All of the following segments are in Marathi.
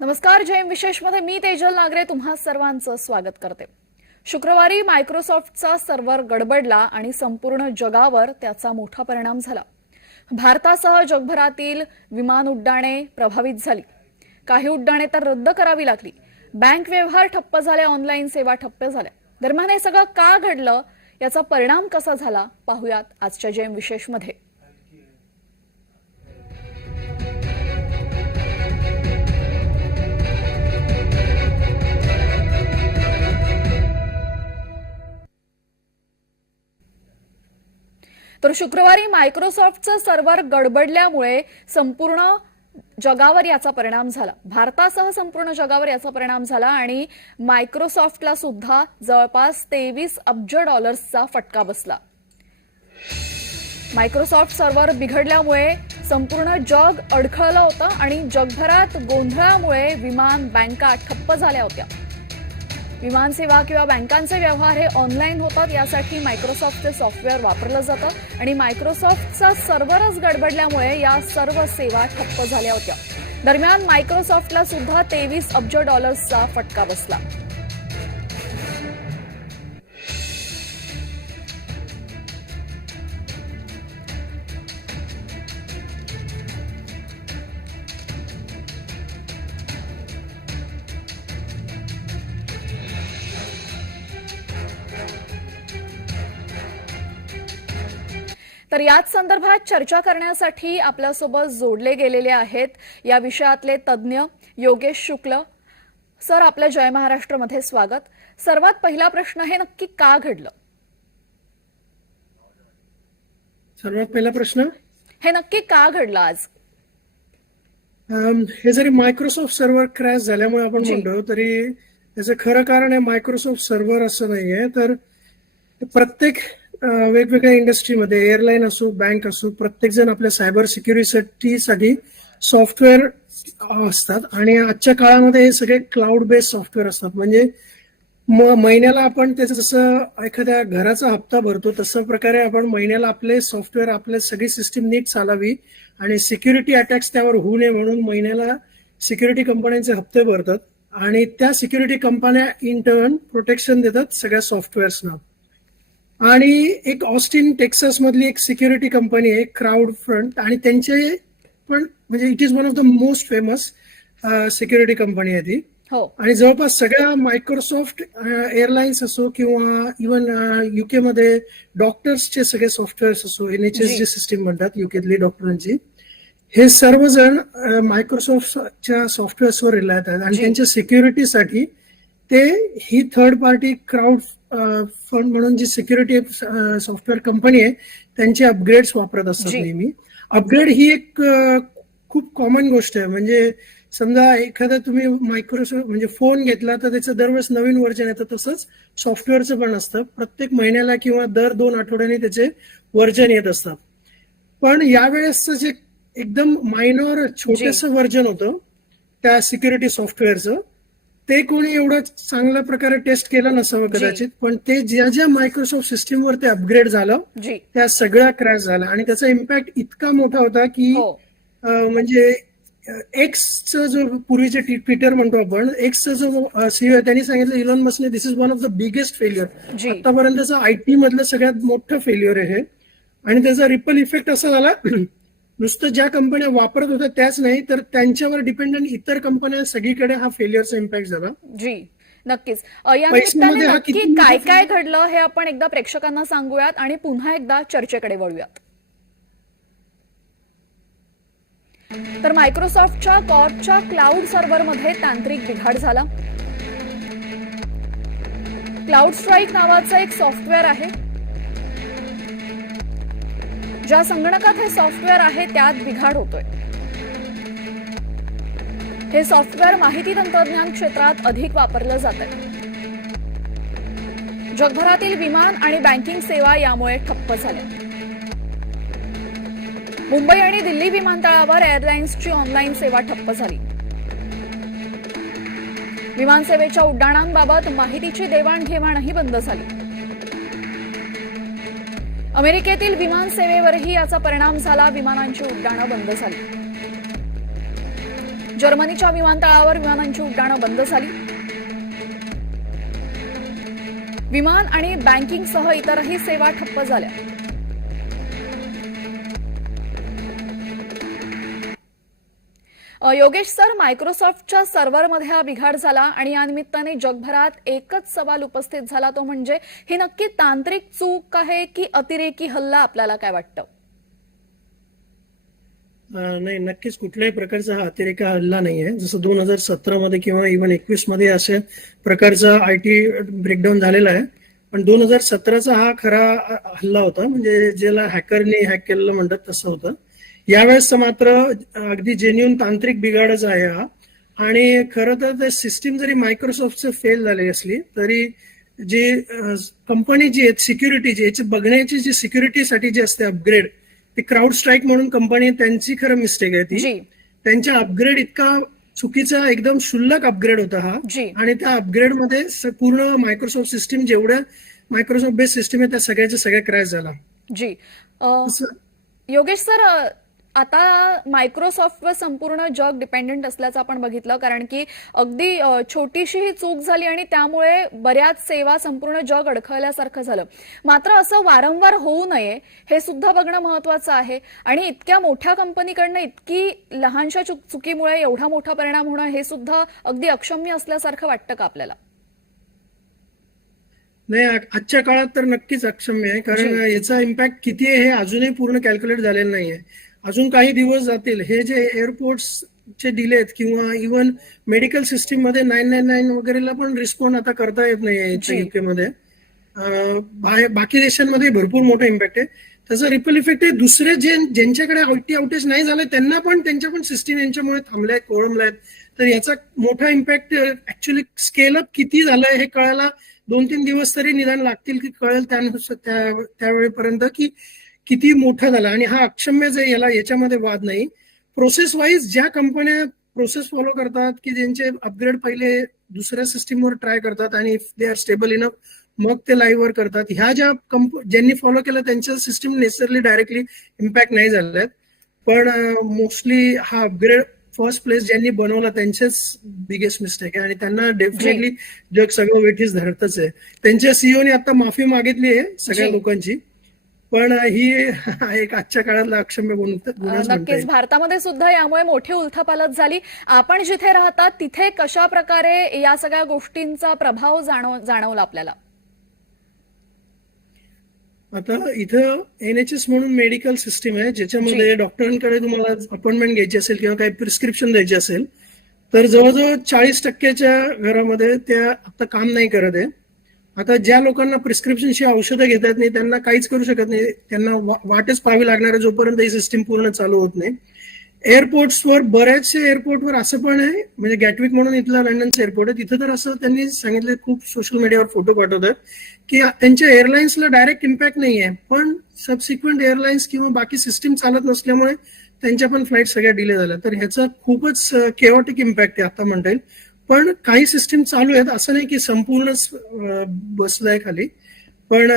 नमस्कार जयम विशेषमध्ये मी तेजल नागरे तुम्हा सर्वांचं स्वागत करते. शुक्रवारी मायक्रोसॉफ्टचा सर्व्हर गडबडला आणि संपूर्ण जगावर त्याचा मोठा परिणाम झाला. भारतासह जगभरातील विमान उड्डाणे प्रभावित झाली. काही उड्डाणे तर रद्द करावी लागली. बँक व्यवहार ठप्प झाले ऑनलाईन सेवा ठप्प झाल्या. दरम्यान हे सगळं का घडलं? याचा परिणाम कसा झाला? पाहुयात आजच्या जयम विशेषमध्ये. तर शुक्रवारी मायक्रोसॉफ्टचं सर्व्हर गडबडल्यामुळे संपूर्ण जगावर याचा परिणाम झाला. भारतासह संपूर्ण जगावर याचा परिणाम झाला आणि मायक्रोसॉफ्टला सुद्धा जवळपास तेवीस अब्ज डॉलर्सचा फटका बसला. मायक्रोसॉफ्ट सर्व्हर बिघडल्यामुळे संपूर्ण जग अडखळलं होतं आणि जगभरात गोंधळामुळे विमान बँका ठप्प झाल्या होत्या. विमान सेवा किंवा बँकांचे व्यवहार हे ऑनलाईन होतात यासाठी मायक्रोसॉफ्टचे सॉफ्टवेअर वापरलं जातं आणि मायक्रोसॉफ्टचा सर्व्हरच गडबडल्यामुळे या सर्व सेवा ठप्प झाल्या होत्या. दरम्यान मायक्रोसॉफ्टला सुद्धा तेवीस अब्ज डॉलर्सचा फटका बसला. तर याच संदर्भात चर्चा करण्यासाठी आपल्यासोबत जोडले गेलेले आहेत. या विषयातले तज्ज्ञ योगेश शुक्ल. सर आपल्या जय महाराष्ट्रमध्ये स्वागत. सर्वात पहिला प्रश्न हे नक्की का घडलं? सर्वात पहिला प्रश्न? हे नक्की का घडलं आज? हे जरी मायक्रोसॉफ्ट सर्व्हर क्रॅश झाल्यामुळे आपण. म्हणतो तरी त्याचं खरं कारण आहे मायक्रोसॉफ्ट सर्व्हर असं नाहीये. तर प्रत्येक वेगवेगळ्या इंडस्ट्रीमध्ये एअरलाईन असो बँक असो प्रत्येकजण आपल्या सायबर सिक्युरिटीसाठी सॉफ्टवेअर असतात. आणि आजच्या काळामध्ये हे सगळे क्लाउड बेस्ड सॉफ्टवेअर असतात. म्हणजे महिन्याला आपण त्याचं जसं एखाद्या घराचा हप्ता भरतो तसं प्रकारे आपण महिन्याला आपले सॉफ्टवेअर आपले सगळी सिस्टीम नीट चालावी आणि सिक्युरिटी अटॅक्स त्यावर होऊ नये म्हणून महिन्याला सिक्युरिटी कंपन्यांचे हप्ते भरतात. आणि त्या सिक्युरिटी कंपन्या इन टर्न प्रोटेक्शन देतात सगळ्या सॉफ्टवेअर्सना. आणि एक ऑस्टिन टेक्सास मधली एक सिक्युरिटी कंपनी आहे क्राऊड फ्रंट. आणि त्यांचे पण म्हणजे it is one of the most famous security company आहे ती. हो. आणि जवळपास सगळ्या मायक्रोसॉफ्ट एअरलाईन्स असो किंवा इवन युके मध्ये डॉक्टर्सचे सगळे सॉफ्टवेअर्स असो एन एच एस जी. सिस्टीम म्हणतात युकेतली डॉक्टरांची हे सर्वजण मायक्रोसॉफ्टच्या सॉफ्टवेअर्सवर रिलायत आहेत. आणि. त्यांच्या सिक्युरिटीसाठी ते ही थर्ड पार्टी क्राऊड फंड म्हणून जी सिक्युरिटी सॉफ्टवेअर कंपनी आहे त्यांचे अपग्रेड्स वापरत असतात. नेहमी. अपग्रेड ही एक खूप कॉमन गोष्ट आहे. म्हणजे समजा एखादा तुम्ही मायक्रोसॉफ्ट म्हणजे फोन घेतला तर त्याचं दरवेळेस नवीन व्हर्जन येतं. तसंच सॉफ्टवेअरचं पण असतं. प्रत्येक महिन्याला किंवा दर दोन आठवड्याने त्याचे व्हर्जन येत असतात. पण यावेळेसचं जे एकदम मायनॉर छोटस व्हर्जन होतं त्या सिक्युरिटी सॉफ्टवेअरचं ते कोणी एवढं चांगल्या प्रकारे टेस्ट केलं नसावं. कदाचित पण ते ज्या ज्या मायक्रोसॉफ्ट सिस्टीमवर ते अपग्रेड झालं त्या सगळ्या क्रॅश झाला. आणि त्याचा इम्पॅक्ट इतका मोठा होता की हो. म्हणजे एक्सचं जो पूर्वीचे ट्वि- ट्विटर म्हणतो आपण एक्सचा जो सीओ आहे त्यांनी सांगितलं Elon मस्कने this is one of the biggest failure आतापर्यंतचं आय टी मधलं सगळ्यात मोठं फेल्युअर आहे. आणि त्याचा रिपल इफेक्ट असा झाला नुसतं ज्या कंपन्या वापरत होत्या त्याच नाही तर त्यांच्यावर डिपेंडंट इतर कंपन्या सगळीकडे हा फेल्युअरचा इम्पॅक्ट झाला. जी नक्कीच. या नक्की काय काय घडलं हे आपण एकदा प्रेक्षकांना सांगूयात आणि पुन्हा एकदा चर्चेकडे वळूयात. तर मायक्रोसॉफ्टच्या कॉर्पच्या क्लाउड सर्व्हरमध्ये तांत्रिक बिघाड झाला. क्लाउड स्ट्राईक नावाचं एक सॉफ्टवेअर आहे. ज्या संगणकात हे सॉफ्टवेअर आहे त्यात बिघाड होतोय. हे सॉफ्टवेअर माहिती तंत्रज्ञान क्षेत्रात अधिक वापरलं जात आहे जगभरातील विमान आणि बँकिंग सेवा यामुळे ठप्प झाल्या. मुंबई आणि दिल्ली विमानतळावर एअरलाइन्सची ऑनलाईन सेवा ठप्प झाली. विमानसेवेच्या उड्डाणांबाबत माहितीची देवाणघेवाणही बंद झाली. अमेरिकेतील विमान सेवेवरही याचा परिणाम झाला. विमानांची उड्डाणं बंद झाली. जर्मनीच्या विमानतळावर विमानांची उड्डाणं बंद झाली. विमान आणि बँकिंगसह इतरही सेवा ठप्प झाल्या. योगेश सर मायक्रोसॉफ्टच्या सर्व्हरमध्ये हा बिघाड झाला आणि या निमित्ताने जगभरात एकच सवाल उपस्थित झाला तो म्हणजे ही नक्की तांत्रिक चूक आहे की अतिरेकी हल्ला आपल्याला काय वाटतं? नाही नक्कीच कुठल्याही प्रकारचा हा अतिरेक हल्ला नाही आहे. जसं दोन हजार सतरा मध्ये किंवा इव्हन एकवीसमध्ये अशा प्रकारचा आय टी ब्रेकडाऊन झालेला आहे. पण दोन हजार सतराचा हा खरा हल्ला होता म्हणजे ज्याला हॅकरने हॅक केलेलं म्हणतात तसं होतं. यावेळेस मात्र अगदी जेन्युन तांत्रिक बिघाडच आहे हा. आणि खरं तर ते सिस्टीम जरी मायक्रोसॉफ्टचं फेल झाली असली तरी जी कंपनी जी आहे सिक्युरिटी जी याची बघण्याची जी सिक्युरिटीसाठी जी असते अपग्रेड ते क्राऊड स्ट्राईक म्हणून कंपनी त्यांची खरं मिस्टेक आहे ती. त्यांच्या अपग्रेड इतका चुकीचा एकदम क्षुल्लक अपग्रेड होता हा. आणि त्या अपग्रेडमध्ये पूर्ण मायक्रोसॉफ्ट सिस्टीम जेवढ्या मायक्रोसॉफ्ट बेस्ड सिस्टीम आहे त्या सगळ्याच्या सगळ्या क्रॅश झाला. जी. योगेश सर आता मायक्रोसॉफ्टवर संपूर्ण जग डिपेंडेंट असल्याचं आपण बघितलं कारण की अगदी छोटीशी ही चूक झाली आणि त्यामुळे बऱ्याच सेवा संपूर्ण जग अडखळल्यासारखं झालं. मात्र असं वारंवार होऊ नये हे सुद्धा बघणं महत्वाचं आहे. आणि इतक्या मोठ्या कंपनीकडनं इतकी लहानशा चुक चुकीमुळे एवढा मोठा परिणाम होणं हे सुद्धा अगदी अक्षम्य असल्यासारखं वाटतं का आपल्याला? नाही आजच्या काळात तर नक्कीच अक्षम्य आहे कारण. याचा इम्पॅक्ट किती आहे हे अजूनही पूर्ण कॅल्क्युलेट झालेलं नाहीये. अजून काही दिवस जातील. हे जे एअरपोर्टचे डिले आहेत किंवा इव्हन मेडिकल सिस्टीममध्ये नाईन नाईन नाईन वगैरेला पण रिस्पॉन्ड आता करता येत नाही मध्ये बाकी देशांमध्ये भरपूर मोठा इम्पॅक्ट आहे. त्याचा रिपल इफेक्ट आहे. दुसरे जे ज्यांच्याकडे आयटी आउटेज नाही झालं त्यांना पण त्यांच्या पण सिस्टीम यांच्यामुळे थांबल्यात कोळंबल्यात. तर याचा मोठा इम्पॅक्ट ऍक्च्युली स्केल अप किती झालंय हे कळायला दोन तीन दिवस तरी निदान लागतील की कळेल त्यानुसार त्या- त्यावेळेपर्यंत की किती मोठा झाला आणि हा अक्षम्य जे याला याच्यामध्ये वाद नाही. प्रोसेस वाईज ज्या कंपन्या प्रोसेस फॉलो करतात की ज्यांचे अपग्रेड पहिले दुसऱ्या सिस्टीमवर ट्राय करतात आणि if they are stable enough मग ते लाईव्हवर करतात. ह्या ज्या कंप ज्यांनी फॉलो केलं त्यांच्या सिस्टीम नेसरली डायरेक्टली इम्पॅक्ट नाही झाले पण मोस्टली हा अपग्रेड फर्स्ट प्लेस ज्यांनी बनवला त्यांचेच बिगेस्ट मिस्टेक आहे. आणि त्यांना डेफिनेटली जग सगळं वेठीच धरतच आहे. त्यांच्या सीईओने आता माफी मागितली आहे सगळ्या. लोकांची. पण ही एक आजच्या काळातला अक्षम्य नक्कीच. भारतामध्ये सुद्धा यामुळे मोठी उलथापालथ झाली. आपण जिथे राहतात तिथे कशा प्रकारे या सगळ्या गोष्टींचा प्रभाव जाणव जाणवला आपल्याला? आता इथं एन एच एस म्हणून मेडिकल सिस्टीम आहे ज्याच्यामध्ये डॉक्टरांकडे तुम्हाला अपॉइंटमेंट घ्यायची असेल किंवा काही प्रिस्क्रिप्शन द्यायची असेल तर जवळजवळ चाळीस टक्क्याच्या घरामध्ये त्या आता काम नाही करत आहे. आता ज्या लोकांना प्रिस्क्रिप्शनची औषधं घेतात नाही त्यांना काहीच करू शकत नाही. त्यांना वाटच पाहावी लागणार आहे जोपर्यंत ही सिस्टीम पूर्ण चालू होत नाही. एअरपोर्ट्सवर बऱ्याचशा एअरपोर्टवर असं पण आहे म्हणजे गॅटविक म्हणून इथला लंडनचं एअरपोर्ट आहे तिथं तर असं त्यांनी सांगितलं खूप सोशल मीडियावर फोटो पाठवतात की त्यांच्या एअरलाईन्सला डायरेक्ट इम्पॅक्ट नाही आहे पण सबसिक्वेंट एअरलाईन्स किंवा बाकी सिस्टीम चालत नसल्यामुळे त्यांच्या पण फ्लाईट सगळ्या डिले झाल्या. तर ह्याचा खूपच केओटिक इम्पॅक्ट आहे आता म्हणता येईल. पण काही सिस्टीम चालू आहेत. असं नाही की संपूर्णच बसलाय खाली. पण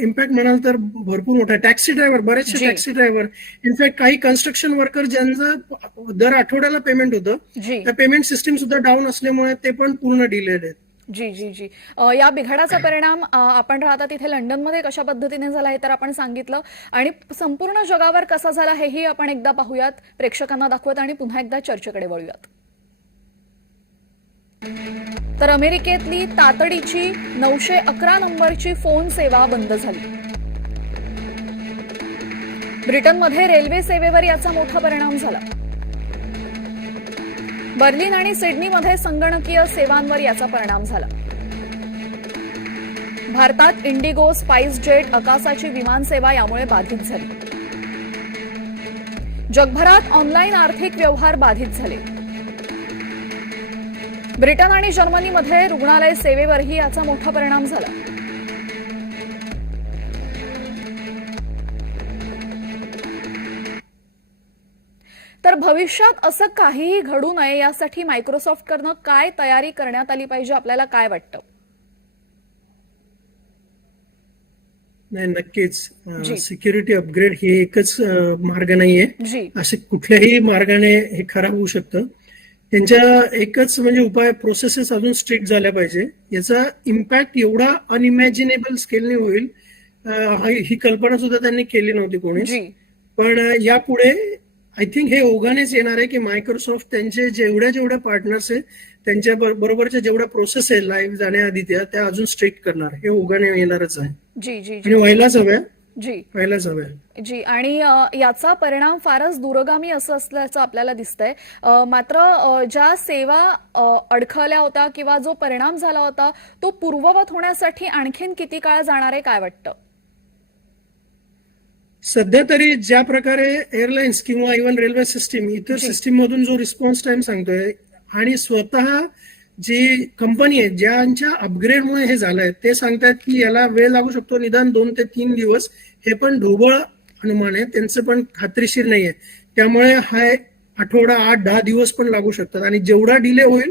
इम्पॅक्ट म्हणाल तर भरपूर मोठा टॅक्सी ड्रायव्हर बरेचसे. टॅक्सी ड्रायव्हर इनफॅक्ट काही कन्स्ट्रक्शन वर्कर ज्यांचं दर आठवड्याला पेमेंट होतं जी. त्या पेमेंट सिस्टीम सुद्धा डाऊन असल्यामुळे ते पण पूर्ण डिलेड आहेत. जी जी जी. या बिघाडाचा परिणाम आपण राहता तिथे लंडनमध्ये कशा पद्धतीने झाला हे तर आपण सांगितलं. आणि संपूर्ण जगावर कसा झाला हेही आपण एकदा पाहूयात. प्रेक्षकांना दाखवत आणि पुन्हा एकदा चर्चेकडे वळूयात. तर अमेरिकेतली तातडीची नऊशे अकरा नंबरची फोन सेवा बंद झाली. ब्रिटनमध्ये रेल्वे सेवेवर याचा मोठा परिणाम झाला. बर्लिन आणि सिडनीमध्ये संगणकीय सेवांवर याचा परिणाम झाला. भारतात इंडिगो स्पाइस जेट अकासाची विमानसेवा यामुळे बाधित झाली. जगभरात ऑनलाईन आर्थिक व्यवहार बाधित झाले. ब्रिटन आणि जर्मनीमध्ये रुग्णालय सेवेवरही याचा मोठा परिणाम झाला. तर भविष्यात असं काहीही घडू नये यासाठी मायक्रोसॉफ्टकडनं काय तयारी करण्यात आली पाहिजे आपल्याला काय वाटतं? नाही नक्कीच. सिक्युरिटी अपग्रेड ही एकच मार्ग नाहीये. असे कुठल्याही मार्गाने हे खराब होऊ शकतं. त्यांच्या एकच म्हणजे उपाय प्रोसेसेस अजून स्ट्रिक्ट झाल्या पाहिजे. याचा इम्पॅक्ट एवढा अनइमॅजिनेबल स्केलने होईल हा- कल्पना सुद्धा त्यांनी केली नव्हती कोणी पण यापुढे आय थिंक हे ओघानेच येणार आहे की मायक्रोसॉफ्ट त्यांचे जेवढ्या जेवढ्या पार्टनर्स आहे त्यांच्या बर- बरोबरच्या जेवढ्या प्रोसेस आहे लाईव्ह जाण्याआधी त्या त्या अजून स्ट्रिक्ट करणार. हे ओघाने येणारच आहे. आणि व्हायलाच हव्या. जी. व्हायलाच हव्या जी आणि याचा परिणाम फारच दूरगामी असं असल्याचं आपल्याला दिसतंय. मात्र ज्या सेवा अडखळल्या होत्या किंवा जो परिणाम झाला होता तो पूर्ववत होण्यासाठी आणखीन किती काळ जाणार आहे काय वाटतं? सध्या तरी ज्या प्रकारे एअरलाइन्स किंवा इव्हन रेल्वे सिस्टीम इतर. सिस्टीम मधून जो रिस्पॉन्स टाइम सांगतोय आणि स्वतः जी कंपनी आहे ज्यांच्या अपग्रेडमुळे हे झालंय ते सांगतायत की याला वेळ लागू शकतो निदान दोन ते तीन दिवस. हे पण ढोबळ अनुमान आहे त्यांचं पण खात्रीशीर नाहीये. त्यामुळे हा आठवडा आठ दहा दिवस पण लागू शकतात आणि जेवढा डिले होईल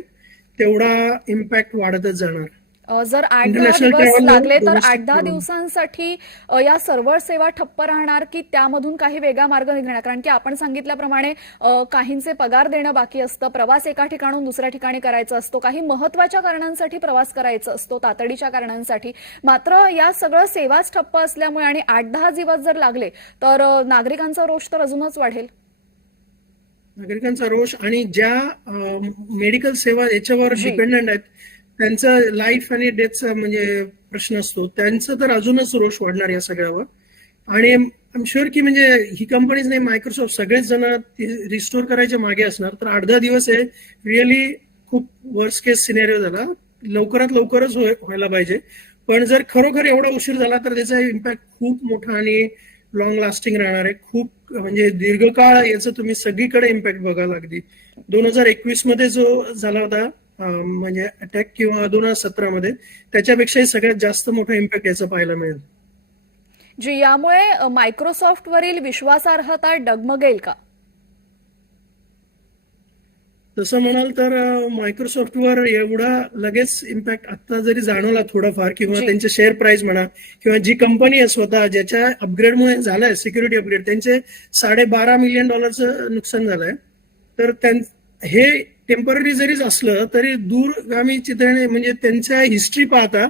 तेवढा इम्पॅक्ट वाढतच जाणार. जर आठ दहा दिवस लागले तर आठ दहा. दिवसांसाठी या सर्व सेवा ठप्प राहणार की त्यामधून काही वेगळा मार्ग निघणार कारण की आपण सांगितल्याप्रमाणे काहींचे पगार देणं बाकी असतं प्रवास एका ठिकाणून दुसऱ्या ठिकाणी करायचा असतो काही महत्त्वाच्या कारणांसाठी प्रवास करायचा असतो तातडीच्या कारणांसाठी मात्र या सगळं सेवाच ठप्प असल्यामुळे आणि आठ दहा दिवस जर लागले तर नागरिकांचा रोष तर अजूनच वाढेल नागरिकांचा रोष आणि ज्या मेडिकल सेवा याच्यावर. डिपेंडंट आहेत त्यांचा लाईफ आणि डेथचा म्हणजे प्रश्न असतो. त्यांचं तर अजूनच रोष वाढणार या सगळ्यावर. आणि आय शुअर की म्हणजे ही कंपनीज नाही मायक्रोसॉफ्ट सगळेच जण रिस्टोर करायच्या मागे असणार. तर अर्धा दिवस हे रिअली खूप वर्स केस सिनेरिओ झाला. लवकरात लवकरच होय- व्हायला पाहिजे. पण जर खरोखर एवढा उशीर झाला तर त्याचा इम्पॅक्ट खूप मोठा आणि लॉंग लास्टिंग राहणार आहे. खूप म्हणजे दीर्घकाळ याचं तुम्ही सगळीकडे इम्पॅक्ट बघा अगदी दोन हजार एकवीसमध्ये जो झाला होता म्हणजे अटॅक किंवा दोन हजार सतरा मध्ये त्याच्यापेक्षाही सगळ्यात जास्त मोठा इम्पॅक्ट याचा पाहायला मिळेल. जी यामुळे अ, मायक्रोसॉफ्टवरील विश्वासार्हता डगमगेल का? तसं म्हणाल तर मायक्रोसॉफ्टवर एवढा लगेच इम्पॅक्ट आता जरी जाणवला थोडाफार किंवा. त्यांचे शेअर प्राइस म्हणा किंवा जी कंपनी आहे स्वतः ज्याच्या अपग्रेडमुळे झालंय सिक्युरिटी अपग्रेड त्यांचे साडेबारा मिलियन डॉलरचं नुकसान झालंय. तर त्यां हे टेंपररी जरी असलं तरी दूरगामी चित्रणे म्हणजे त्यांच्या हिस्ट्री पाहता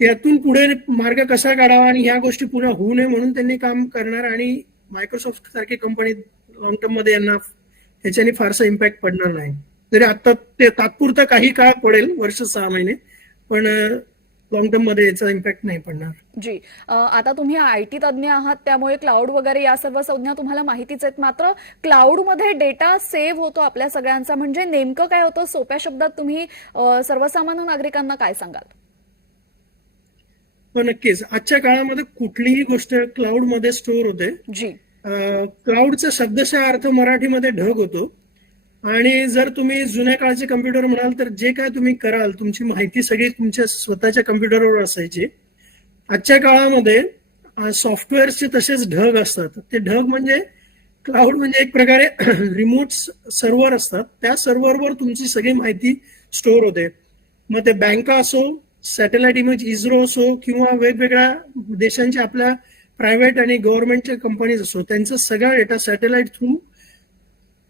यातून पुढे मार्ग कसा काढावा आणि ह्या गोष्टी पुन्हा होऊ नये म्हणून त्यांनी काम करणार आणि मायक्रोसॉफ्ट सारखी कंपनी लॉंग टर्ममध्ये यांना त्याच्याने फारसा इम्पॅक्ट पडणार नाही. तरी आता ते तात्पुरता काही काळ पडेल वर्ष सहा महिने. पण लॉंग टर्ममध्ये याचा इम्पॅक्ट नाही पडणार. जी. आता तुम्ही आय टी तज्ज्ञ आहात त्यामुळे क्लाउड वगैरे या सर्व संज्ञा तुम्हाला माहितीच आहेत. मात्र क्लाउडमध्ये डेटा सेव्ह होतो आपल्या सगळ्यांचा. म्हणजे नेमकं काय होतं? सोप्या शब्दात तुम्ही सर्वसामान्य नागरिकांना काय सांगाल? हो नक्कीच. आजच्या काळामध्ये कुठलीही गोष्ट क्लाउडमध्ये स्टोअर होते. जी. क्लाउडचा शब्दशः अर्थ मराठीमध्ये ढग होतो. आणि जर तुम्ही जुन्या काळचे कम्प्युटर म्हणाल तर जे काय तुम्ही कराल तुमची माहिती सगळी तुमच्या स्वतःच्या कम्प्युटरवर असायची. आजच्या काळामध्ये सॉफ्टवेअरचे तसेच ढग असतात. ते ढग म्हणजे क्लाउड म्हणजे एक प्रकारे रिमोट सर्व्हर असतात. त्या सर्व्हरवर तुमची सगळी माहिती स्टोअर होते. मग ते बँका असो सॅटेलाइट इमेज इस्रो असो किंवा वेगवेगळ्या देशांच्या आपल्या प्रायव्हेट आणि गव्हर्नमेंटच्या कंपनीज असो त्यांचा सगळा डेटा सॅटेलाइट थ्रू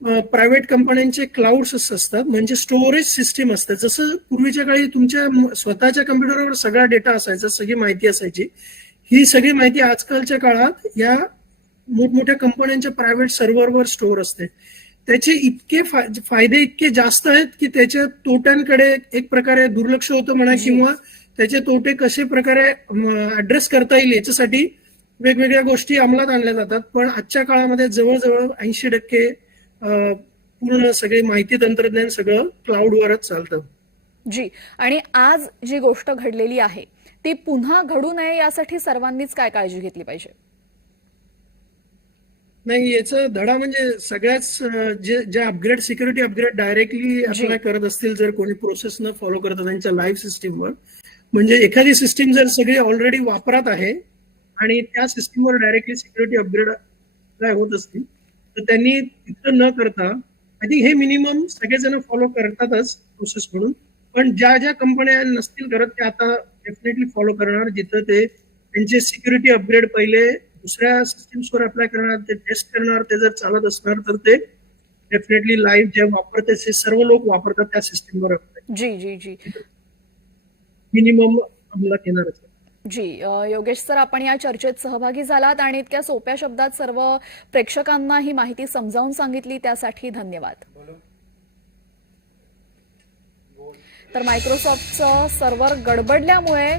प्रायव्हेट कंपन्यांचे क्लाउड्स असतात. म्हणजे स्टोरेज सिस्टीम असते. जसं पूर्वीच्या काळी तुमच्या स्वतःच्या कम्प्युटरवर सगळा डेटा असायचा सगळी माहिती असायची. ही सगळी माहिती आजकालच्या काळात या मोठमोठ्या कंपन्यांच्या प्रायव्हेट सर्व्हरवर स्टोअर असते. त्याचे इतके फाय- फायदे इतके जास्त आहेत की त्याच्या तोट्यांकडे एक प्रकारे दुर्लक्ष होतं म्हणा. किंवा त्याचे तोटे कसे प्रकारे ऍड्रेस करता येईल याच्यासाठी वेगवेगळ्या गोष्टी अंमलात आणल्या जातात. पण आजच्या काळामध्ये जवळजवळ ऐंशी टक्के पूर्ण सगळे माहिती तंत्रज्ञान सगळं क्लाउडवरच चालतं. जी. आणि आज जी गोष्ट घडलेली आहे ती पुन्हा घडू नये यासाठी सर्वांनीच काय काळजी घेतली पाहिजे? नाही याचा धडा म्हणजे सगळ्याच जे जे upgrade security upgrade directly apply करत असतील जर कोणी प्रोसेस न फॉलो करत त्यांच्या लाईव्ह सिस्टीमवर म्हणजे एखादी सिस्टीम जर सगळी ऑलरेडी वापरात आहे आणि त्या सिस्टीमवर डायरेक्टली सिक्युरिटी अपग्रेड अप्लाय होत असतील तर त्यांनी तिथं न करता आय थिंक हे मिनिमम सगळेजण फॉलो करतातच प्रोसेस म्हणून. पण ज्या ज्या कंपन्या नसतील करत त्या आता डेफिनेटली फॉलो करणार. जिथं ते त्यांचे सिक्युरिटी अपग्रेड पहिले दुसऱ्या सिस्टीम्सवर अप्लाय करणार ते टेस्ट करणार ते जर चालत असणार तर ते डेफिनेटली लाईव्ह जे वापरते ते सर्व लोक वापरतात त्या सिस्टीमवर जी जी जी. मिनिमम अंमलात येणारच. जी योगेश सर आपण या चर्चेत सहभागी झालात आणि इतक्या सोप्या शब्दात सर्व प्रेक्षकांना ही माहिती समजावून सांगितली त्यासाठी धन्यवाद. तर मायक्रोसॉफ्टचं सर्व्हर गडबडल्यामुळे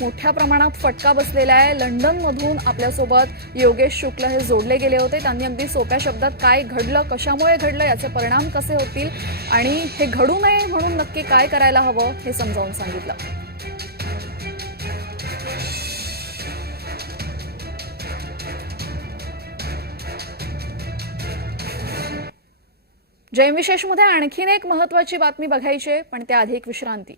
मोठ्या प्रमाणात फटका बसलेला आहे. लंडनमधून आपल्यासोबत योगेश शुक्ल हे जोडले गेले होते. त्यांनी अगदी सोप्या शब्दात काय घडलं कशामुळे घडलं याचे परिणाम कसे होतील आणि हे घडू नये म्हणून नक्की काय करायला हवं हे समजावून सांगितलं. जयविशेषमध्ये आणखीन एक महत्वाची बातमी बघायची आहे पण त्याआधी एक विश्रांती.